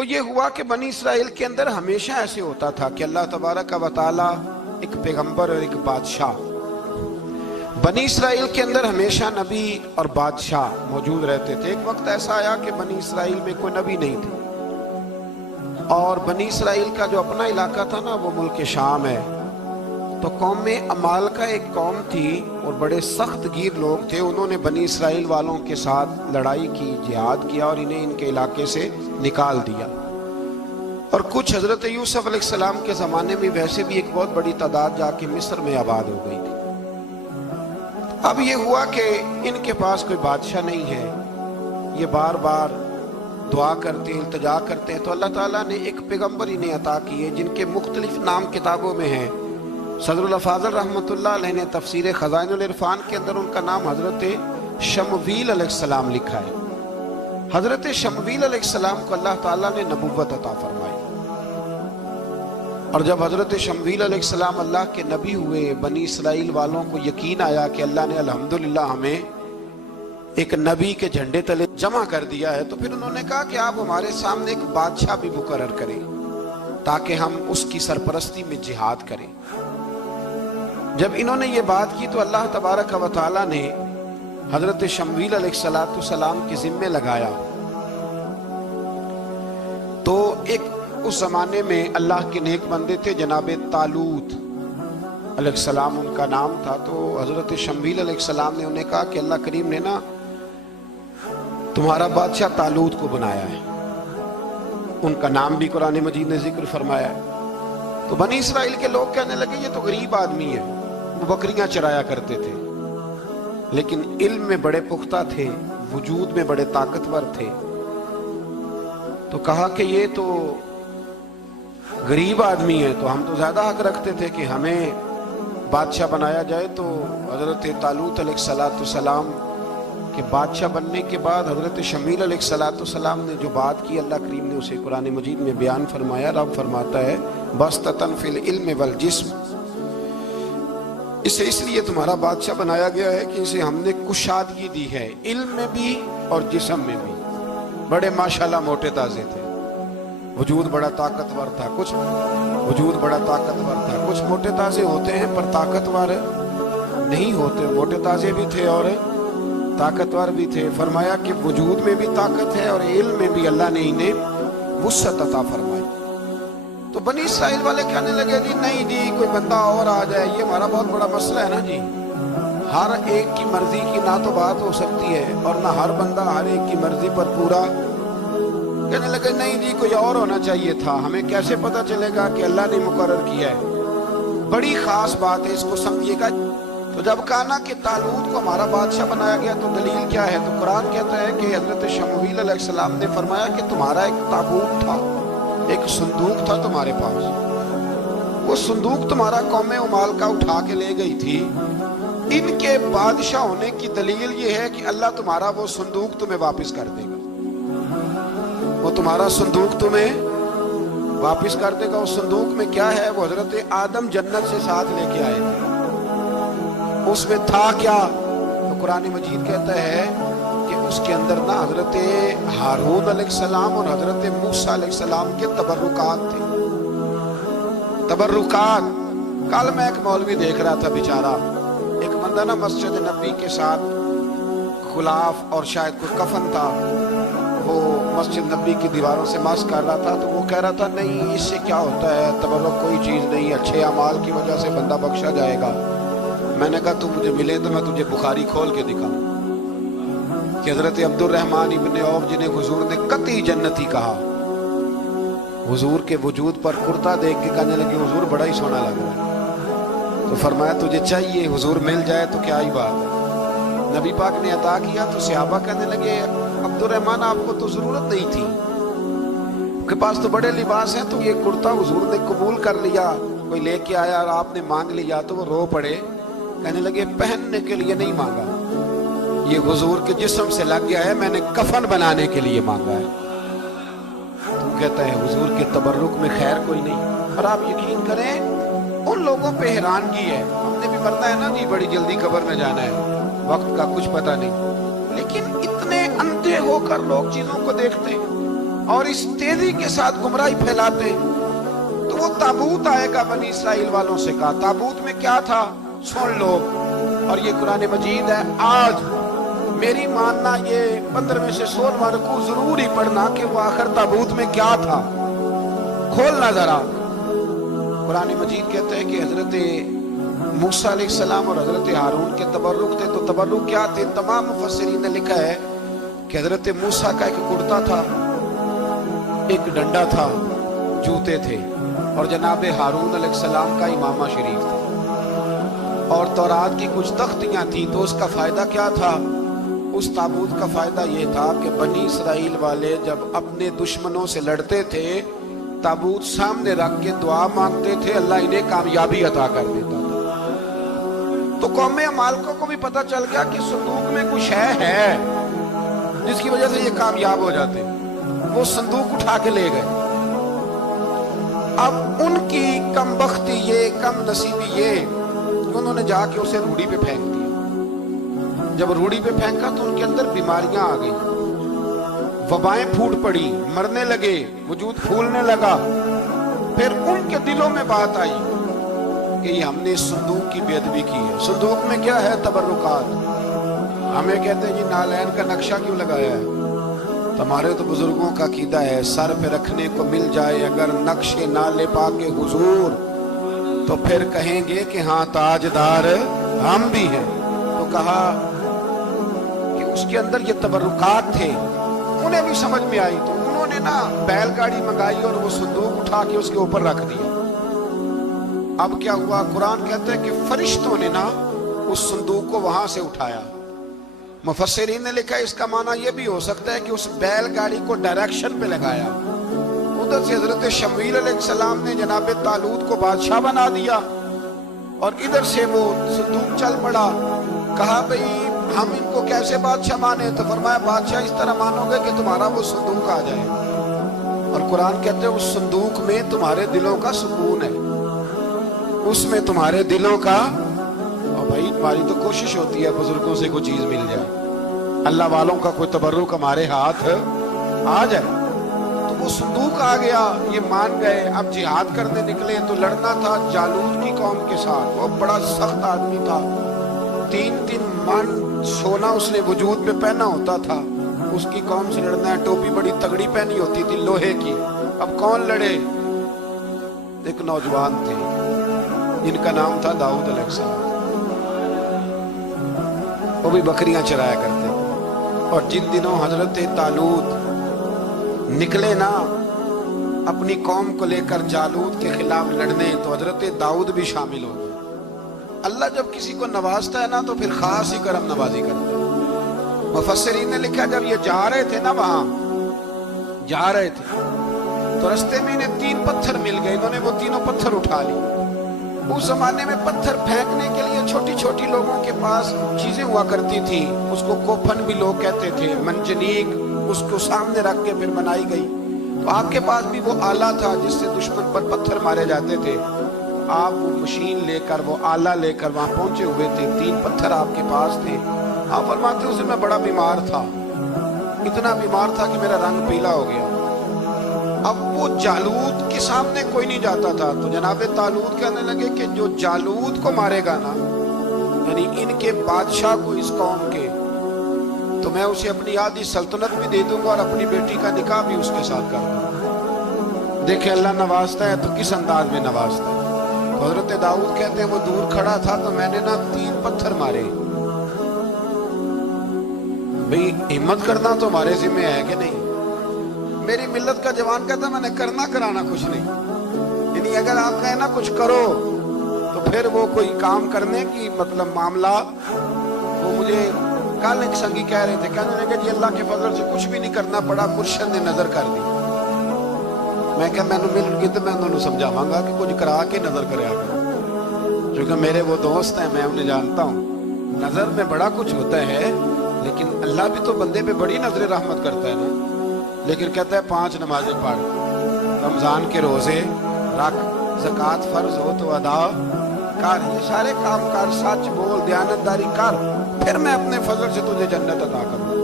وہ یہ ہوا کہ بنی اسرائیل کے اندر ہمیشہ ایسے ہوتا تھا کہ اللہ تبارک و تعالی ایک پیغمبر اور ایک بادشاہ، بنی اسرائیل کے اندر ہمیشہ نبی اور بادشاہ موجود رہتے تھے۔ ایک وقت ایسا آیا کہ بنی اسرائیل میں کوئی نبی نہیں تھے، اور بنی اسرائیل کا جو اپنا علاقہ تھا نا وہ ملک شام ہے، تو قوم عمالقہ ایک قوم تھی اور بڑے سخت گیر لوگ تھے۔ انہوں نے بنی اسرائیل والوں کے ساتھ لڑائی کی، جہاد کیا اور انہیں ان کے علاقے سے نکال دیا۔ اور کچھ حضرت یوسف علیہ السلام کے زمانے میں ویسے بھی ایک بہت بڑی تعداد جا کے مصر میں آباد ہو گئی تھی۔ اب یہ ہوا کہ ان کے پاس کوئی بادشاہ نہیں ہے، یہ بار بار دعا کرتے ہیں، التجا کرتے ہیں، تو اللہ تعالیٰ نے ایک پیغمبر انہیں عطا کیے جن کے مختلف نام کتابوں میں ہیں۔ صدر الافاضل رحمۃ اللہ علیہ نے تفسیر خزائن العرفان کے اندر ان کا نام حضرت شمویل علیہ السلام لکھا ہے۔ حضرت شمویل علیہ السلام کو اللہ تعالیٰ نے نبوت عطا فرمائی، اور جب حضرت شمویل علیہ السلام اللہ کے نبی ہوئے، بنی اسرائیل والوں کو یقین آیا کہ اللہ نے الحمدللہ ہمیں ایک نبی کے جھنڈے تلے جمع کر دیا ہے، تو پھر انہوں نے کہا کہ آپ ہمارے سامنے ایک بادشاہ بھی مقرر کریں تاکہ ہم اس کی سرپرستی میں جہاد کریں۔ جب انہوں نے یہ بات کی تو اللہ تبارک و تعالی نے حضرت شمویل علیہ السلام کے ذمے لگایا۔ تو ایک اس زمانے میں اللہ کے نیک بندے تھے، جناب طالوت علیہ السلام ان کا نام تھا۔ تو حضرت شمویل علیہ السلام نے انہیں کہا کہ اللہ کریم نے نا تمہارا بادشاہ طالوت کو بنایا ہے، ان کا نام بھی قرآن مجید نے ذکر فرمایا ہے۔ تو بنی اسرائیل کے لوگ کہنے لگے یہ تو غریب آدمی ہے، وہ بکریاں چرایا کرتے تھے، لیکن علم میں بڑے پختہ تھے، وجود میں بڑے طاقتور تھے۔ تو کہا کہ یہ تو غریب آدمی ہے، تو ہم تو زیادہ حق رکھتے تھے کہ ہمیں بادشاہ بنایا جائے۔ تو حضرت طالوت علیہ السلام کے بادشاہ بننے کے بعد حضرت شمویل علیہ السلام نے جو بات کی، اللہ کریم نے اسے قرآن مجید میں بیان فرمایا۔ رب فرماتا ہے بسطۃ فی العلم والجسم، اسے اس لیے تمہارا بادشاہ بنایا گیا ہے کہ اسے ہم نے کشادگی دی ہے، علم میں بھی اور جسم میں بھی۔ بڑے ماشاءاللہ موٹے تازے تھے، وجود بڑا طاقتور تھا، کچھ موٹے تازے ہوتے ہیں پر طاقتور نہیں ہوتے، موٹے تازے بھی تھے اور طاقتور بھی تھے۔ فرمایا کہ وجود میں بھی طاقت ہے اور علم میں بھی اللہ نے انہیں وسعت عطا فرمائی۔ تو بنی اسرائیل والے کہنے لگے جی نہیں جی کوئی بندہ اور آ جائے، یہ ہمارا بہت بڑا مسئلہ ہے نا جی، ہر ایک کی مرضی کی نہ تو بات ہو سکتی ہے اور نہ ہر بندہ ہر ایک کی مرضی پر پورا۔ کہنے لگے نہیں جی کوئی اور ہونا چاہیے تھا، ہمیں کیسے پتا چلے گا کہ اللہ نے مقرر کیا ہے، بڑی خاص بات ہے، اس کو سمجھیے گا۔ تو جب کہا نا کہ طالوت کو ہمارا بادشاہ بنایا گیا تو دلیل کیا ہے، تو قرآن کہتا ہے کہ حضرت شمویل علیہ السلام نے فرمایا کہ تمہارا ایک تابوت تھا، ایک صندوق تھا تمہارے پاس، وہ صندوق تمہارا قوم عمالقہ اٹھا کے لے گئی تھی، ان کے بادشاہ ہونے کی دلیل یہ ہے کہ اللہ تمہارا وہ صندوق تمہیں واپس کر دے گا، وہ تمہارا صندوق تمہیں واپس کر دے گا۔ اس صندوق میں کیا ہے، وہ حضرت آدم جنت سے ساتھ لے کے آئے تھے، اس میں تھا کیا، تو قرآن مجید کہتا ہے کہ اس کے اندر نا حضرت ہارون علیہ السلام اور حضرت موسیٰ علیہ السلام کے تبرکات تھے، تبرکات۔ کل میں ایک مولوی دیکھ رہا تھا بیچارہ، ایک بندہ نا مسجد نبی کے ساتھ غلاف اور شاید کوئی کفن تھا، وہ مسجد نبی کی دیواروں سے مس کر رہا تھا، تو وہ کہہ رہا تھا نہیں اس سے کیا ہوتا ہے، تبرک کوئی چیز نہیں، اچھے اعمال کی وجہ سے بندہ بخشا جائے گا۔ میں نے کہا تو مجھے ملے تو میں تجھے بخاری کھول کے دکھاؤں کہ حضرت عبد الرحمن ابن عوف جنہیں حضور نے قطعی جنتی کہا، حضور کے وجود پر کرتا دیکھ کے کہنے لگے حضور بڑا ہی سونا لگ رہا ہے، تو فرمایا تجھے چاہیے حضور مل جائے تو کیا ہی بات ہے۔ نبی پاک نے عطا کیا تو صحابہ کہنے لگے عبد الرحمن آپ کو تو ضرورت نہیں تھی، آپ کے پاس تو بڑے لباس ہیں، تو یہ کرتا حضور نے قبول کر لیا، کوئی لے کے آیا اور آپ نے مانگ لیا، تو وہ رو پڑے، کہنے لگے پہننے کے لیے نہیں مانگا، یہ حضور کے جسم سے لگ گیا ہے، میں نے کفن بنانے کے لیے مانگا ہے۔ تو کہتا ہے حضور کے تبرک میں خیر کوئی نہیں۔ اور آپ یقین کریں ان لوگوں پہ حیرانگی ہے، ہم نے بھی مرنا ہے نا جی، بڑی جلدی قبر میں جانا ہے، وقت کا کچھ پتہ نہیں، لیکن اتنے اندھے ہو کر لوگ چیزوں کو دیکھتے ہیں۔ اور اس تیزی کے ساتھ گمراہی پھیلاتے، تو وہ تابوت آئے گا بنی اسرائیل والوں سے کہا۔ تابوت میں کیا تھا سن لو، اور یہ قرآن مجید ہے۔ آج میری ماننا یہ 15 میں سے 16واں رکوع ضرور ہی پڑھنا کہ وہ آخر تابوت میں کیا تھا، کھولنا ذرا۔ قرآن مجید کہتے ہیں کہ حضرت موسیٰ علیہ السلام اور حضرت ہارون کے تبرک تھے۔ تو تبرک کیا تھے؟ تمام مفسرین نے لکھا ہے کہ حضرت موسیٰ کا ایک کرتا تھا، ایک ڈنڈا تھا، جوتے تھے، اور جناب ہارون علیہ السلام کا امامہ شریف تھا، اور تورات کی کچھ تختیاں تھیں۔ تو اس کا فائدہ کیا تھا؟ اس تابوت کا فائدہ یہ تھا کہ بنی اسرائیل والے جب اپنے دشمنوں سے لڑتے تھے، تابوت سامنے رکھ کے دعا مانگتے تھے، اللہ انہیں کامیابی عطا کر دیتا تھا۔ تو قوم عمالقہ کو بھی پتہ چل گیا کہ صندوق میں کچھ ہے جس کی وجہ سے یہ کامیاب ہو جاتے۔ وہ صندوق اٹھا کے لے گئے۔ اب ان کی کم بختی یہ، کم نصیبی یہ، انہوں نے جا کے اسے روڑی پہ پھینک دیا۔ جب روڑی پہ پھینکا تو ان کے اندر بیماریاں آ گئی، وبائیں پھوٹ پڑی، مرنے لگے، وجود پھولنے لگا۔ پھر ان کے دلوں میں بات آئی کہ یہ ہم نے صندوق کی بے ادبی کی ہے۔ صندوق میں کیا ہے؟ تبرکات۔ ہمیں کہتے ہیں جی نالین کا نقشہ کیوں لگایا ہے؟ تمہارے تو بزرگوں کا عقیدہ ہے سر پہ رکھنے کو مل جائے اگر نقش نالے پاک حضور تو پھر کہیں گے کہ ہاں تاجدار ہم بھی ہیں۔ تو کہا کہ اس کے اندر یہ تبرکات تھے، انہیں بھی سمجھ میں آئی، تو انہوں نے نا بیل گاڑی منگائی اور وہ صندوق اٹھا کے اس کے اوپر رکھ دیا۔ اب کیا ہوا؟ قرآن کہتا ہے کہ فرشتوں نے نا اس صندوق کو وہاں سے اٹھایا۔ مفسرین نے لکھا اس کا معنی یہ بھی ہو سکتا ہے کہ اس بیل گاڑی کو ڈائریکشن پہ لگایا۔ ادھر سے حضرت شمویل علیہ السلام نے جناب طالوت کو بادشاہ بنا دیا، اور ادھر سے وہ صندوق چل پڑا۔ کہا بھئی ہم ان کو کیسے بادشاہ مانے؟ تو فرمایا بادشاہ اس طرح مانو گے کہ تمہارا وہ صندوق آ جائے، اور قرآن کہتے ہیں اس صندوق میں تمہارے دلوں کا سکون ہے، اس میں تمہارے دلوں کا۔ اور بھائی ہماری تو کوشش ہوتی ہے بزرگوں سے کوئی چیز مل جائے، اللہ والوں کا کوئی تبرک ہمارے ہاتھ آ جائے۔ تو وہ صندوق آ گیا، یہ مان گئے۔ اب جہاد کرنے نکلے تو لڑنا تھا جالوت کی قوم کے ساتھ۔ وہ بڑا سخت آدمی تھا، 3 من سونا اس نے وجود پہ پہنا ہوتا تھا۔ اس کی قوم سے لڑنا ہے، ٹوپی بڑی تگڑی پہنی ہوتی تھی لوہے کی۔ اب کون لڑے؟ ایک نوجوان تھے جن کا نام تھا داؤد علیہ السلام، وہ بھی بکریاں چرایا کرتے تھے۔ اور جن دنوں حضرت طالوت نکلے نا اپنی قوم کو لے کر جالوت کے خلاف لڑنے، تو حضرت داؤد بھی شامل ہو گئے۔ اللہ جب کسی کو نوازتا ہے نا تو پھر خاص ہی کرم نوازی کرتا ہے۔ مفسرین نے لکھا جب یہ جا رہے تھے نا، وہاں جا رہے تھے تو رستے میں انہیں 3 پتھر مل گئے۔ انہوں نے وہ تینوں پتھر اٹھا لی۔ اس زمانے میں پتھر پھینکنے کے لیے چھوٹی چھوٹی لوگوں کے پاس چیزیں ہوا کرتی تھی، اس کو کوپھن بھی لوگ کہتے تھے، منجنیق، اس کو سامنے رکھ کے پھر بنائی گئی۔ تو آپ کے پاس بھی وہ آلہ تھا جس سے دشمن پر پتھر مارے جاتے تھے۔ آپ وہ مشین لے کر، وہ آلہ لے کر وہاں پہنچے ہوئے تھے، 3 پتھر آپ کے پاس تھے۔ آپ فرماتے اس دن میں بڑا بیمار تھا، اتنا بیمار تھا کہ میرا رنگ پیلا ہو گیا۔ اب وہ جالوت کے سامنے کوئی نہیں جاتا تھا، تو جناب طالوت کہنے لگے کہ جو جالوت کو مارے گا نا، یعنی ان کے بادشاہ کو اس قوم کے، تو میں اسے اپنی آدھی سلطنت بھی دے دوں گا اور اپنی بیٹی کا نکاح بھی اس کے ساتھ کر دوں گا۔ دیکھیں اللہ نوازتا ہے تو کس انداز میں نوازتا ہے۔ تو حضرت داؤد کہتے ہیں وہ دور کھڑا تھا تو میں نے نا 3 پتھر مارے۔ بھئی ہمت کرنا تو ہمارے ذمہ ہے کہ نہیں؟ میری ملت کا جوان کہتا ہے میں نے کرنا کرانا کچھ نہیں، یعنی اگر آپ کہیں نا کچھ کرو تو پھر وہ کوئی کام کرنے کی مطلب معاملہ۔ وہ مجھے کل ایک سنگی کہہ رہے تھے، کہنے لگے جی اللہ کے فضل سے کچھ بھی نہیں کرنا پڑا، مرشد نے نظر کر دی۔ میں کہ میں نے مل گئی تو میں انہوں نے سمجھاواں گا کہ کچھ کرا کے نظر کریا کرو، کیونکہ میرے وہ دوست ہیں، میں انہیں جانتا ہوں۔ نظر میں بڑا کچھ ہوتا ہے، لیکن اللہ بھی تو بندے پہ بڑی نظر رحمت کرتا ہے نا۔ لیکن کہتا ہے 5 نمازیں پڑھ، رمضان کے روزے رکھ، زکوٰۃ فرض ہو تو ادا کر، یہ سارے کام کر، سچ بول، دیانتداری کر، پھر میں اپنے فضل سے تجھے جنت عطا کروں۔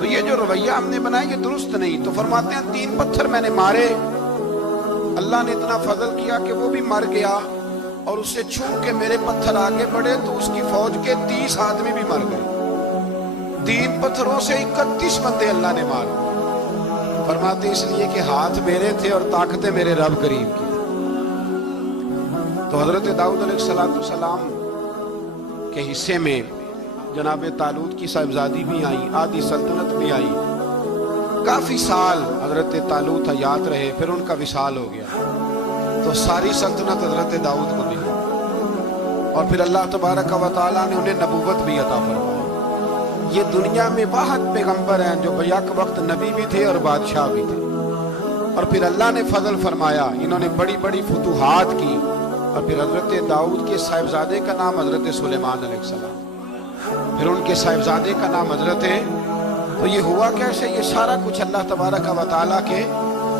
تو یہ جو رویہ ہم نے بنایا یہ درست نہیں. تو فرماتے ہیں 3 پتھر میں نے مارے, اللہ نے اتنا فضل کیا کہ وہ بھی مر گیا, اور اس سے چھو کے میرے پتھر آگے بڑھے تو اس کی فوج کے 30 آدمی بھی مر گئے. 3 پتھروں سے 31 بندے اللہ نے مار دیے. فرماتے اس لیے کہ ہاتھ میرے تھے اور طاقتیں میرے رب کریم کی. تو حضرت داؤد علیہ السلام کے حصے میں جناب طالوت کی صاحبزادی بھی آئی, آدھی سلطنت بھی آئی. کافی سال حضرت طالوت حیات رہے, پھر ان کا وصال ہو گیا. تو ساری سلطنت حضرت داؤد کو ملی, اور پھر اللہ تبارک و تعالیٰ نے انہیں نبوت بھی عطا فرمائی. یہ دنیا میں واحد پیغمبر ہیں جو بیک وقت نبی بھی تھے اور بادشاہ بھی تھے. اور پھر اللہ نے فضل فرمایا, انہوں نے بڑی بڑی فتوحات کی. اور پھر حضرت داؤد کے صاحبزادے کا نام حضرت سلیمان علیہ السلام, پھر ان کے صاحبزادے کا نام حضرت. تو یہ ہوا کیسے؟ یہ سارا کچھ اللہ تبارک و تعالیٰ کے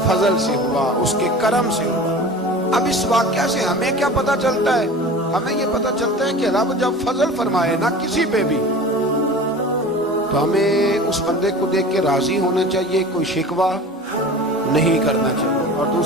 فضل سے ہوا, اس کے کرم سے ہوا. اب اس واقعہ سے ہمیں کیا پتہ چلتا ہے؟ ہمیں یہ پتہ چلتا ہے کہ رب جب فضل فرمائے نا کسی پہ بھی, تو ہمیں اس بندے کو دیکھ کے راضی ہونا چاہیے, کوئی شکوہ نہیں کرنا چاہیے. اور